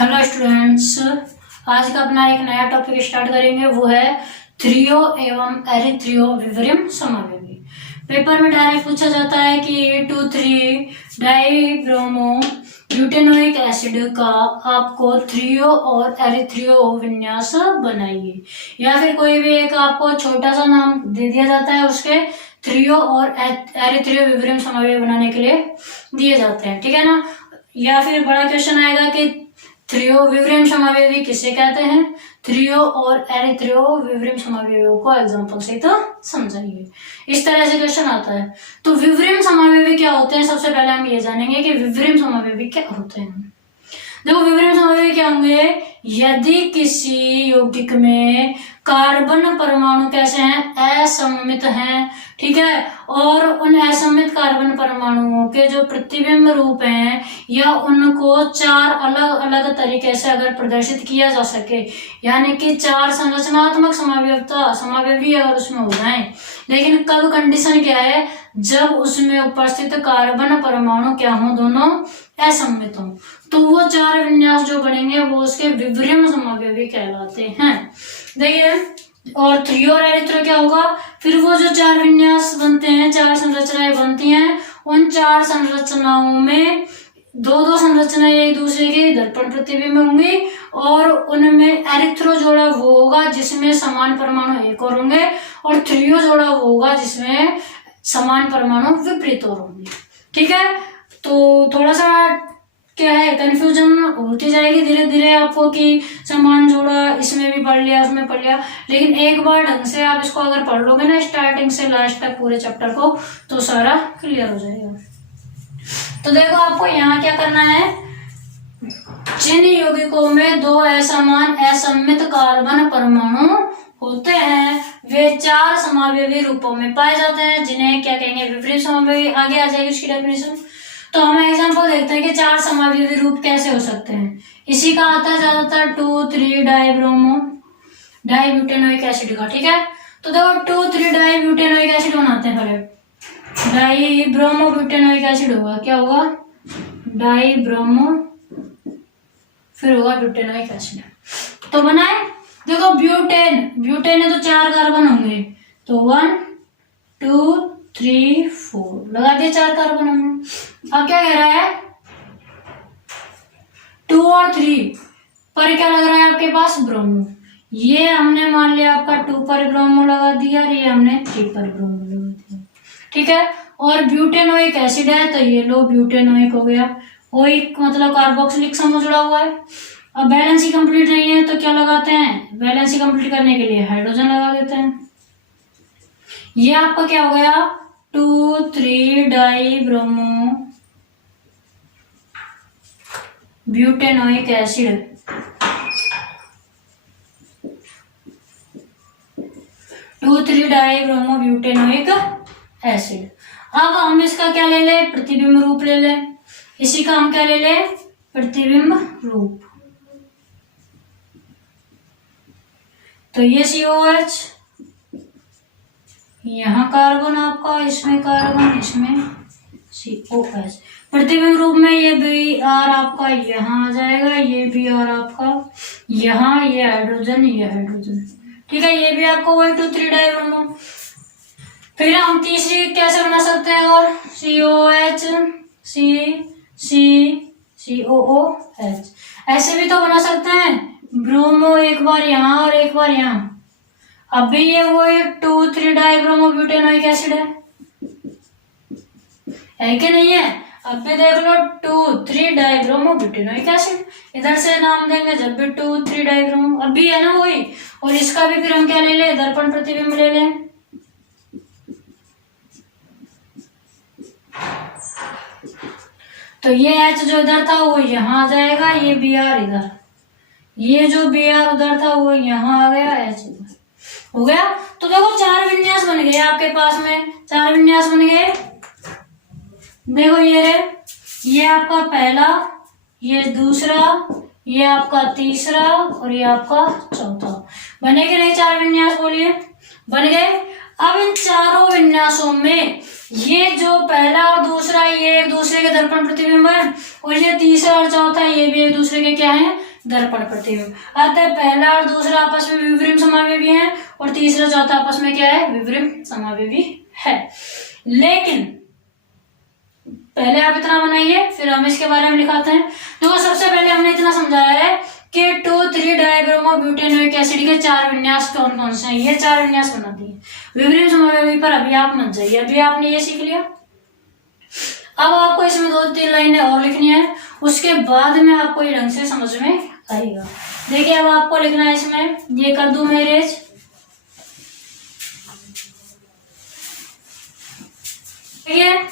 Hello students, आज का अपना एक नया टॉपिक स्टार्ट करेंगे। वो है थ्रियो एवं एरिथ्रियो विवरियम समावेवी। पेपर में डायरेक्ट पूछा जाता है कि 2,3 डाइब्रोमो ब्यूटेनोइक एसिड का आपको थ्रियो और एरिथ्रियो विन्यास बनाइए, या फिर कोई भी एक आपको छोटा सा नाम दे दिया जाता है, उसके थ्रियो और एरिथ्रियो विवरियम समावेवी बनाने के लिए दिए जाते हैं, ठीक है ना। या फिर बड़ा क्वेश्चन आएगा कि थ्रियो विवरियम समावेवी किसे कहते हैं, थ्रियो और एरिथ्रियो विवरियम समावेवियों को एग्जांपल से तो समझाइए। इस तरह से क्वेश्चन आता है। तो विवरियम समावेवी क्या होते हैं, सबसे पहले हम ये जानेंगे कि विवरियम समावेवी क्या होते हैं। देखो, विवरियम समावेवी क्या होंगे, यदि किसी यौगिक में कार्बन परमाणु कैसे हैं, असममित हैं, ठीक है, और उन असममित कार्बन परमाणुओं के जो प्रतिबिंब रूप हैं या उनको चार अलग अलग तरीके से अगर प्रदर्शित किया जा सके, यानी कि चार संरचनात्मक समावेवी अगर उसमें हो जाए, लेकिन कब कंडीशन क्या है, जब उसमें उपस्थित कार्बन परमाणु क्या हो, दोनों असममित हो, तो वो चार विन्यास जो बनेंगे वो उसके विवरियम समावेवी कहलाते हैं। देखिए, और थ्रियो और एरिथ्रियो क्या होगा, फिर वो जो चार विन्यास बनते हैं, चार संरचनाएं बनती हैं, उन चार संरचनाओं में दो दो संरचनाएं एक दूसरे के दर्पण प्रतिबिंब होंगी, और उनमें एरिथ्रो जोड़ा वो होगा जिसमें समान परमाणु एक और होंगे, और थ्रियो जोड़ा वो होगा जिसमें समान परमाणु विपरीत और होंगे, ठीक है। तो थोड़ा सा क्या है, कंफ्यूजन होती जाएगी धीरे धीरे आपको कि समान जोड़ा इसमें भी पढ़ लिया उसमें पढ़ लिया, लेकिन एक बार ढंग से आप इसको अगर पढ़ लोगे ना स्टार्टिंग से लास्ट तक पूरे चैप्टर को, तो सारा क्लियर हो जाएगा। तो देखो, आपको यहाँ क्या करना है, जिन यौगिकों में दो असमान असममित कार्बन परमाणु होते हैं वे चार समावेवी रूपों में पाए जाते हैं, जिन्हें क्या कहेंगे, विपरीत समावेवी। आगे आ जाएगी उसकी डेफिनेशन। तो हम एग्जांपल देखते हैं कि चार समावेवी रूप कैसे हो सकते हैं। इसी का आता है ज्यादातर 2,3 डाइब्रोमो डाइब्यूटेनोइक एसिड का, ठीक है। तो देखो, 2,3 डाइब्यूटेनोइक एसिड बनाते हैं, पहले डाइब्रोमो ब्यूटेनोइक एसिड होगा, क्या होगा, डाइब्रोमो, फिर होगा ब्यूटेनोइक एसिड। तो बनाए, देखो ब्यूटेन है तो चार कार्बन होंगे, तो 1 2 3 4 लगा दिए, चार कार्बन हमने। अब क्या कह रहा है, 2 और 3 पर क्या लग रहा है आपके पास, ब्रोमो। ये हमने मान लिया आपका 2 पर ब्रोमो लगा दिया, और ये हमने 3 पर ब्रोमो लगा दिया, ठीक है। और ब्यूटेनोइक एसिड है तो ये लो ब्यूटेनोइक हो गया, ओइक मतलब कार्बोक्सिलिक समूह जुड़ा हुआ है। अब वैलेंसी कंप्लीट नहीं है तो क्या लगाते हैं, वैलेंसी कंप्लीट करने के लिए हाइड्रोजन लगा देते हैं। ये आपका क्या हो गया, 2,3 dibromo butanoic acid, 2,3 dibromo butanoic acid. अब हम इसका क्या ले ले, प्रतिबिंब रूप ले ले। इसी का हम क्या ले ले, प्रतिबिंब रूप। तो ये COH, यहाँ कार्बन आपका, इसमें कार्बन, इसमें COH। प्रतिबिंब रूप में ये Br आपका यहाँ आ जाएगा, ये Br आपका यहाँ, ये हाइड्रोजन, ये हाइड्रोजन, ठीक है। ये भी आपको 1 2 3 डाइब्रोमो। फिर हम तीसरी कैसे बना सकते हैं, और COH COOH, ऐसे भी तो बना सकते हैं, ब्रोमो एक बार यहाँ और एक बार यहाँ। अब भी ये वो 2,3 डाइब्रोमो ब्यूटेनोइक एसिड है कि नहीं है। अब भी देख लो, 2,3 डाइब्रोमो ब्यूटेनोइक एसिड, इधर से नाम देंगे जब भी 2,3 डाइब्रोमो, अब भी है ना वही। और इसका भी फिर हम क्या ले ले, दर्पण प्रतिबिंब ले लें। तो ये H जो इधर था वो यहाँ आ जाएगा, ये Br इधर, ये जो Br उधर था वो यहाँ आ गया, H इधर हो गया। तो देखो, चार विन्यास बन गए आपके पास में, चार विन्यास बन गए। देखो ये आपका पहला, ये दूसरा, ये आपका तीसरा, और ये आपका चौथा। बने कि नहीं चार विन्यास, बोलिए, बन गए। अब इन चारों विन्यासों में ये जो पहला और दूसरा ये एक दूसरे के दर्पण प्रतिबिंब है, और ये तीसरा और चौथा ये भी एक दूसरे के क्या है, दर्पण प्रतिबिंब। अतः पहला और दूसरा आपस में विवरिम समावयवी है और तीसरा चौथा आपस में क्या है, विवरिम समावयवी है। लेकिन पहले आप इतना बनाइए, फिर हम इसके बारे में लिखाते हैं। तो सबसे पहले हमने इतना समझाया है कि 2,3 डायब्रोमो ब्यूटेनोइक एसिड के 4 विन्यास कौन कौन से हैं, ये 4 विन्यास बनाती है। विवरिम समावयवी पर अभी आप मत जाइए, अभी आपने ये सीख लिया। अब आपको इसमें 2-3 लाइनें और लिखनी है, उसके बाद में आपको ये ढंग से समझ में आएगा। देखिए अब आपको लिखना है इसमें, ये कर दूं मैं इरेज। ठीक है,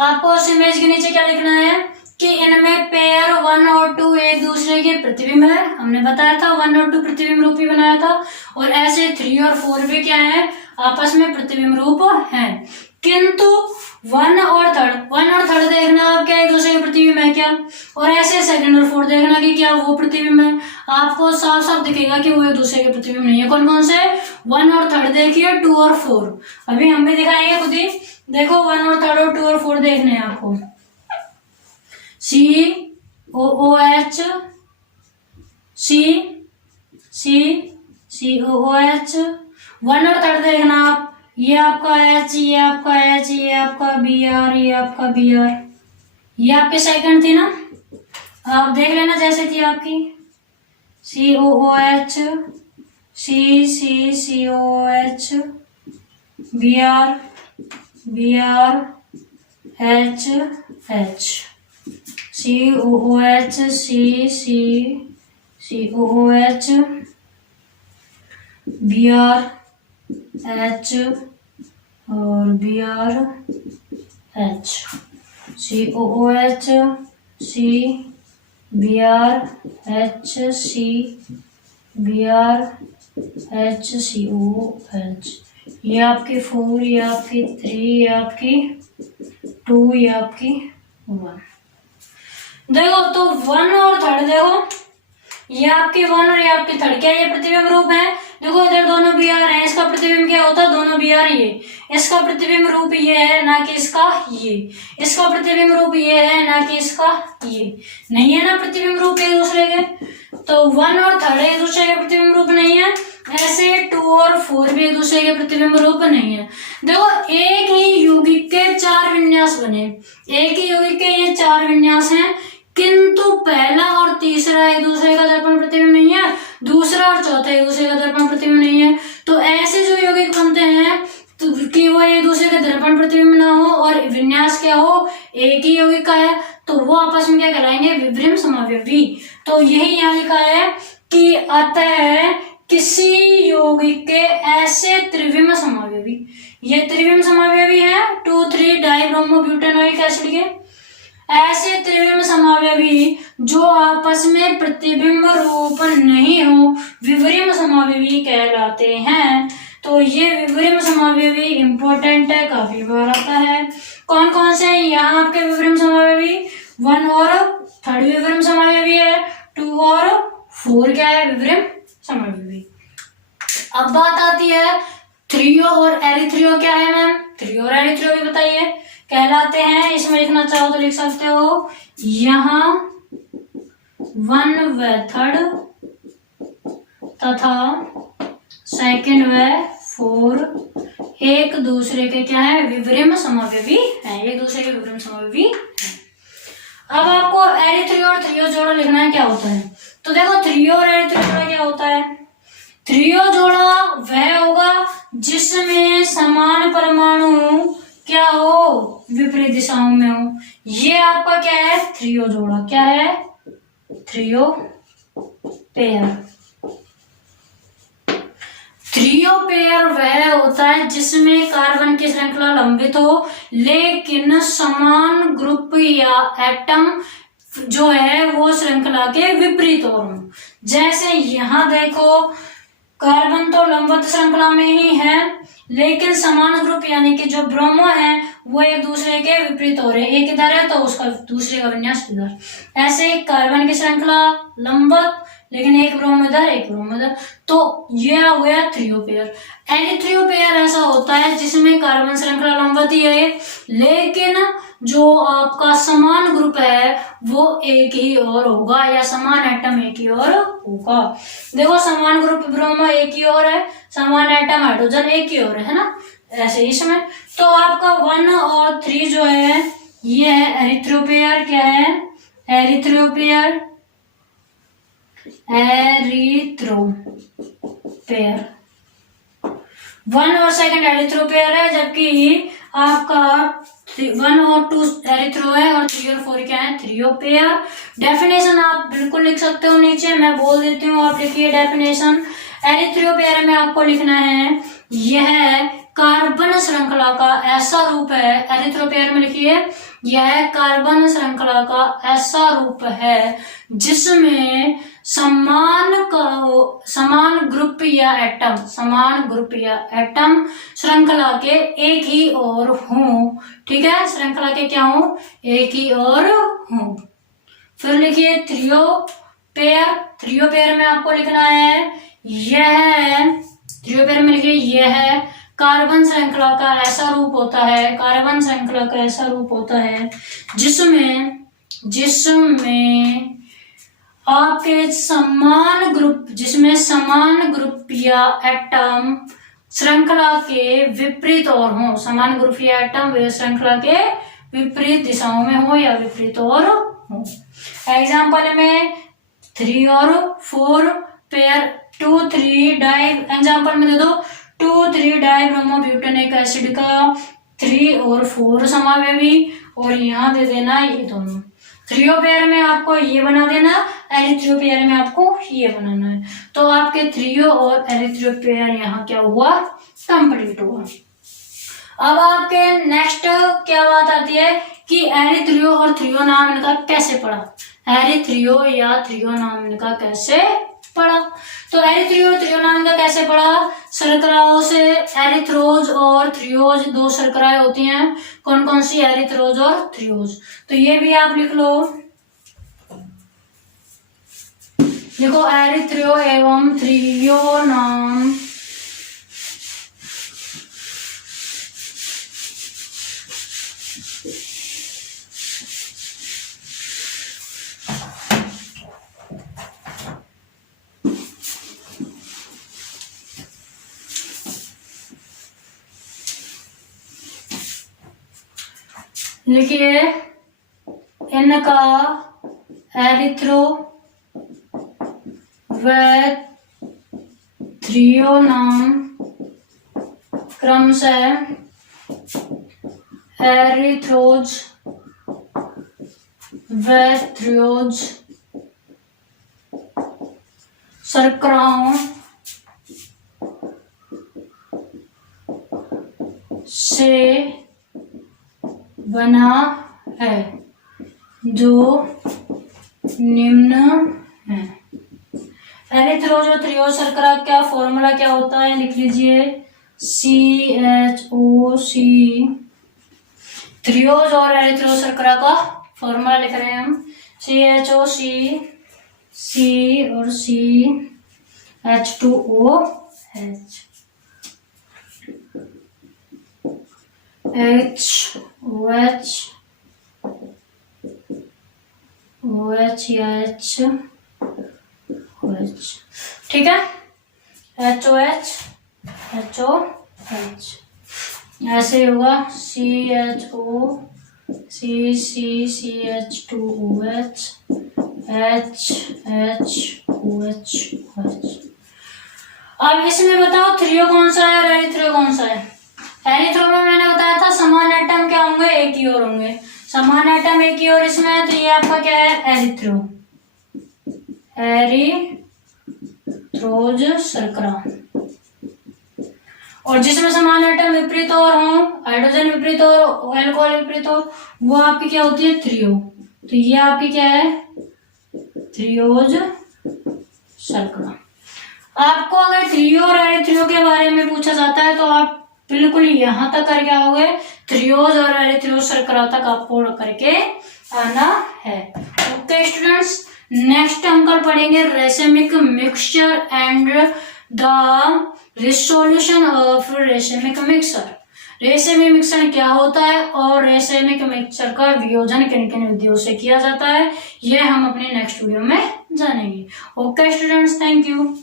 आपको उस इमेज के नीचे क्या लिखना है कि इनमें पेयर 1 और 2 एक दूसरे के प्रतिबिंब है। हमने बताया था 1 और 2 प्रतिबिंब रूपी बनाया था, और ऐसे 3 और 4 भी क्या है, आपस में प्रतिबिंब रूप है। किंतु 1 और 3 देखना आप क्या एक दूसरे के प्रतिबिंब है क्या, और ऐसे 2 और 4 देखना कि क्या वो प्रतिबिंब है। आपको साफ साफ दिखेगा कि वो एक दूसरे के प्रतिबिंब नहीं है। कौन कौन से, 1 और 3 देखिए, 2 और 4। अभी हम भी दिखाएंगे खुद ही। देखो 1 और 3 और 2 और 4 देखने हैं आपको। COOH, COOH, 1 और 3 देखना आप, ये आपका H, ये आपका H, ये आपका Br, ये आपका Br, ये आपकी सेकंड थी ना, आप देख लेना जैसे थी आपकी। COOH, COOH, Br, H, H, COOH, COOH, Br, H और Br, H, COOH, Br, H, Br, H, COOH। ये आपकी 4, ये आपकी 3, ये आपकी 2, ये आपकी 1। देखो तो 1 और 3 देखो, ये आपकी 1 और ये आपकी 3, क्या ये प्रतिबिंब रूप है। देखो इधर दोनों बी आर है, इसका प्रतिबिंब क्या होता है, दोनों बी आर ये, इसका प्रतिबिंब रूप ये है ना कि इसका ये, इसका प्रतिबिंब रूप ये है ना कि इसका ये, नहीं है ना प्रतिबिंब रूप एक दूसरे के। तो 1 और 3 एक दूसरे के प्रतिबिंब रूप नहीं है, ऐसे 2 और 4 भी एक दूसरे के प्रतिबिंब रूप नहीं है। देखो एक ही यौगिक के 4 विन्यास बने, एक ही यौगिक के ये 4 विन्यास हैं, किंतु पहला और तीसरा एक दूसरे का दर्पण प्रतिबिंब नहीं है, दूसरा और चौथा एक दूसरे का दर्पण प्रतिबिंब नहीं है। तो ऐसे जो यौगिक बनते हैं तो कि वो एक दूसरे का दर्पण प्रतिबिंब ना हो और विन्यास क्या हो, एक ही यौगिक का है, तो वो आपस में क्या कहलाएंगे, विवरिम समावयवी। तो यही यहाँ लिखा है कि अतः किसी यौगिक के ऐसे त्रिविम समावयवी, ये त्रिविम समावयवी है 2,3 डाइब्रोमोब्यूटेनोइक एसिड के, ऐसे त्रिविम समावयवी जो आपस में प्रतिबिंब रूप नहीं हो विवरिम समावयवी कहलाते हैं। तो ये विवरिम समावयवी इंपॉर्टेंट है, काफी बार आता है। कौन कौन से यहाँ आपके विवरिम समावयवी, 1 और 3 विवरिम समावयवी है, 2 और 4 क्या है, विवरिम समावयवी। अब बात आती है थ्रियो और एरिथ्रियो क्या है मैम, थ्रियो और एरिथ्रियो भी बताइए कहलाते हैं। इसमें लिखना चाहो तो लिख सकते हो, यहाँ 1 व 3 तथा 2 व 4 एक दूसरे के क्या है, विवरिम समावयवी है, एक दूसरे के विवरिम समावयवी है। अब आपको एरिथ्रियो और थ्रियो जोड़ा लिखना है, क्या होता है। तो देखो थ्रियो और एरिथ्रियो जोड़ा क्या होता है, थ्रियो जोड़ा वह होगा जिसमें समान परमाणु क्या हो, विपरीत दिशाओं में हो, ये आपका क्या है, थ्रियो जोड़ा। क्या है, थ्रियो पेयर। थ्रियो पेयर वह होता है जिसमें कार्बन की श्रृंखला लंबित हो लेकिन समान ग्रुप या एटम जो है वो श्रृंखला के विपरीत हो। जैसे यहाँ देखो कार्बन तो लंबवत श्रृंखला में ही है लेकिन समान ग्रुप यानी कि जो ब्रोमो है वो एक दूसरे के विपरीत हो रहे हैं, एक इधर है तो उसका दूसरे का विन्यास इधर। ऐसे कार्बन की श्रृंखला लंबवत लेकिन एक ब्रोमो इधर एक ब्रोमो इधर, तो यह हो गया थ्रियो पेयर। एरिथ्रियो पेयर ऐसा होता है जिसमें कार्बन श्रृंखला लंबवत ही है लेकिन जो आपका समान ग्रुप है वो एक ही और होगा, या समान एटम एक ही और होगा। देखो समान ग्रुप ब्रोमो एक ही और है, समान एटम हाइड्रोजन एक ही और है ना, ऐसे इसमें। तो आपका 1 और 3 जो है ये है एरिथ्रोपेयर। क्या है? एरिथ्रोपेयर, एरिथ्रोपेयर 1 और सेकंड एरिथ्रोपेयर है, जबकि आपका 1 और 2 एरिथ्रो है और 3 और 4 क्या है? थ्रियोपेयर। डेफिनेशन आप बिल्कुल लिख सकते हो नीचे, मैं बोल देती हूँ, आप लिखिए डेफिनेशन। एरिथ्रोपेयर में आपको लिखना है यह कार्बन श्रृंखला का ऐसा रूप है, एरिथ्रोपेयर में लिखिए यह कार्बन श्रृंखला का ऐसा रूप है जिसमें समान ग्रुप या एटम श्रृंखला के एक ही और हों। ठीक है, श्रृंखला के क्या हों? एक ही और हों। फिर लिखिए थ्रियोपेयर में आपको लिखना है यह, थ्रियोपेयर में लिखिए यह कार्बन श्रृंखला का ऐसा रूप होता है, कार्बन श्रृंखला का ऐसा रूप होता है जिसमें आपके समान ग्रुप या एटम श्रृंखला के विपरीत और हो, समान ग्रुप या एटम श्रृंखला के विपरीत दिशाओं में हो या विपरीत और हो। एग्जाम्पल में 3 और 4 पेयर 2,3 डाई, एग्जाम्पल में दे दो 2,3 डाई ब्रोमोब्यूटेनिक एसिड का 3 और 4 समावेवी, और यहाँ दे देना ये दोनों। थ्रियोपेयर में आपको ये बना देना, एरिथ्रोपेयर में आपको ये बनाना है। तो आपके थ्रियो और एरिथ्रोपेयर यहाँ क्या हुआ? कंप्लीट हुआ। अब आपके नेक्स्ट क्या बात आती है कि एरिथ्रियो और थ्रियो नाम इनका कैसे पड़ा, एरिथ्रियो या थ्रियो नाम इनका कैसे पड़ा। तो एरिथ्रियो और थ्रियो नाम का कैसे पड़ा? शर्कराओं से एरिथ्रोज और थ्रियोज 2 शर्कराएं होती हैं। कौन कौन सी? एरिथ्रोज और थ्रियोज। तो ये भी आप लिख लो, देखो एरिथ्रियो एवं थ्रियो नाम लिखिए इनका एरिथ्रो व थ्रियो नाम क्रमशः एरिथ्रोज व थ्रियोज शर्कराओं से बना है जो निम्न है। एरिथ्रोज और थ्रियोज शर्करा का फॉर्मूला क्या होता है? लिख लीजिए CHOC। थ्रियोज और एरिथ्रोज शर्करा का फॉर्मूला लिख रहे हैं हम, CHOC, C और C H2OH, HOH OH या HOH। ठीक है, HOH HOH ऐसे होगा CHO CH2OH HHOH। अब इसमें बताओ थ्रियो कौन सा है और एरिथ्रियो कौन सा है? एरिथ्रो में मैंने बताया था समान एटम क्या होंगे? एक ही और होंगे। समान एटम एक ही और इसमें है, तो ये आपका क्या है? एरिथ्रो, एरिथ्रोज शर्करा। और जिसमें समान एटम विपरीत और हो, हाइड्रोजन विपरीत और एल्कोहल विपरीत और, वो आपकी क्या होती है? थ्रियो। तो ये आपकी क्या है? थ्रियोज शर्करा। आपको अगर थ्रियो और एरिथ्रियो के बारे में पूछा जाता है तो आप बिल्कुल यहाँ तक करके आओगे, थ्रियोज और एरिथ्रियोज शर्करा तक आपको करके आना है। ओके स्टूडेंट्स, नेक्स्ट हम कल पढ़ेंगे racemic mixture and the resolution of racemic mixture. Racemic मिश्रण क्या होता है और रेशेमिक मिक्सचर का वियोजन किन किन विधियों से किया जाता है, यह हम अपने नेक्स्ट वीडियो में जानेंगे। Okay students, thank you.